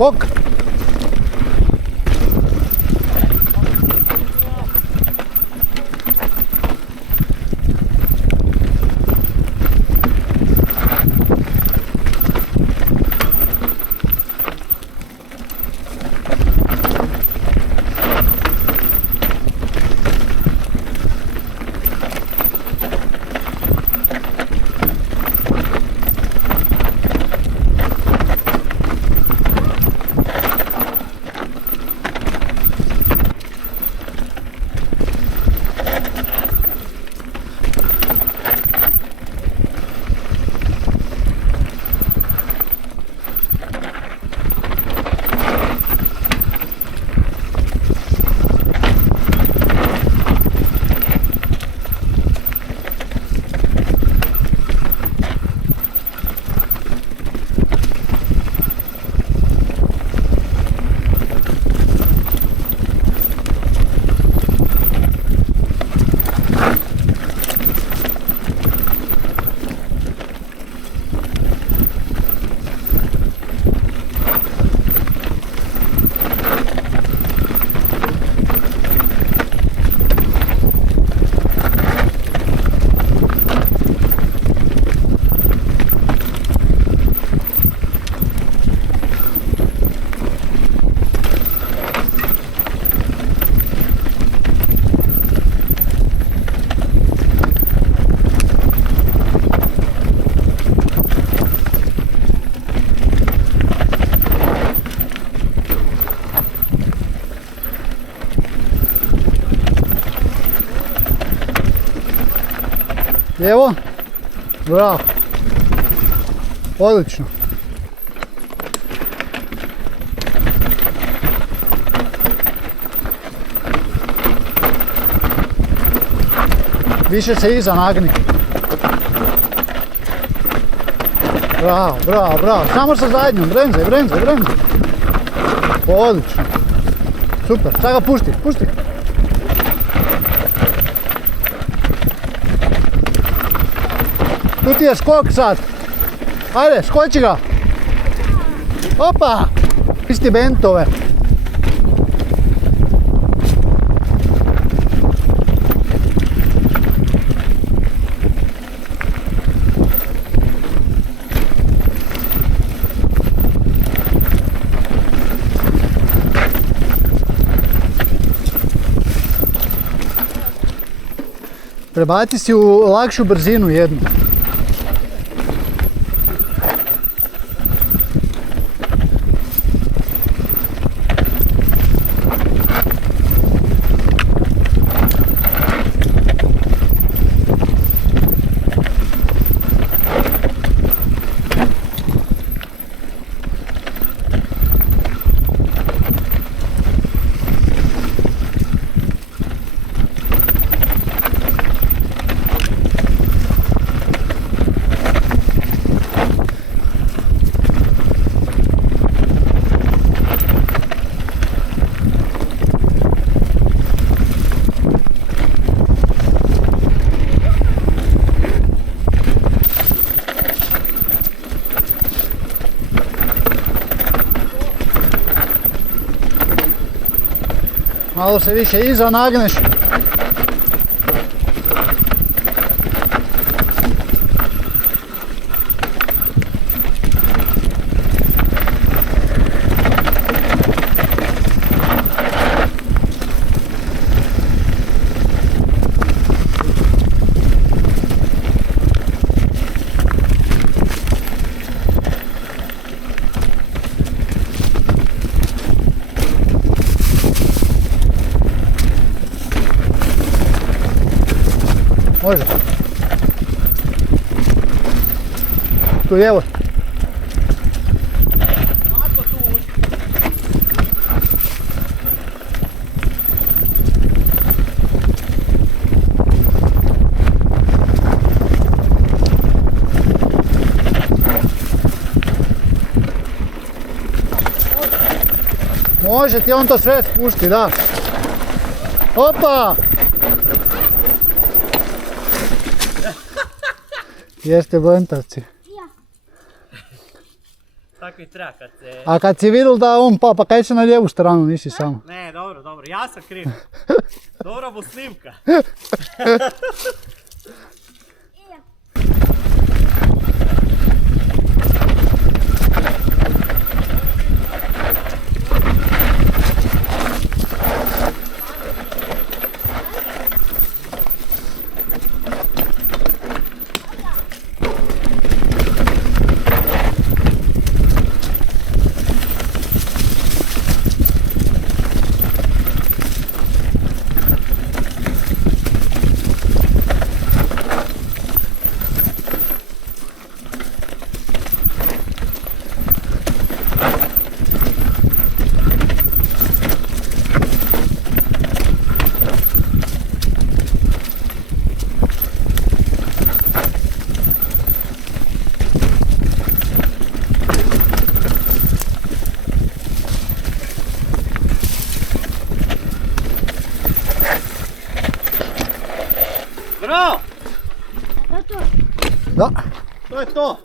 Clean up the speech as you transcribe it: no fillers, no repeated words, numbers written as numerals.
Skok! Lijevo. Bravo. Odlično. Više se iza nagni. Bravo, bravo, bravo. Samo sa zadnjom. Bremzaj, bremzaj, bremzaj. Odlično. Super. Sad ga pušti, pušti. Tu ti je skok sad. Ajde, skoči ga. Opa! Isti bentove. Prebaci si u lakšu brzinu jednu. Malo se više iza nagneš. Može. Tu lijevo. Može ti on to sve spušti, da. Opa! Jeste blentavci. Tako tako i treba kad se... A kad si vidjel da on pa kaj si na lijevu stranu, nisi samo. Ne, dobro, ja sam kriv. Dobro mu snimka. Bravo! Da. To je to!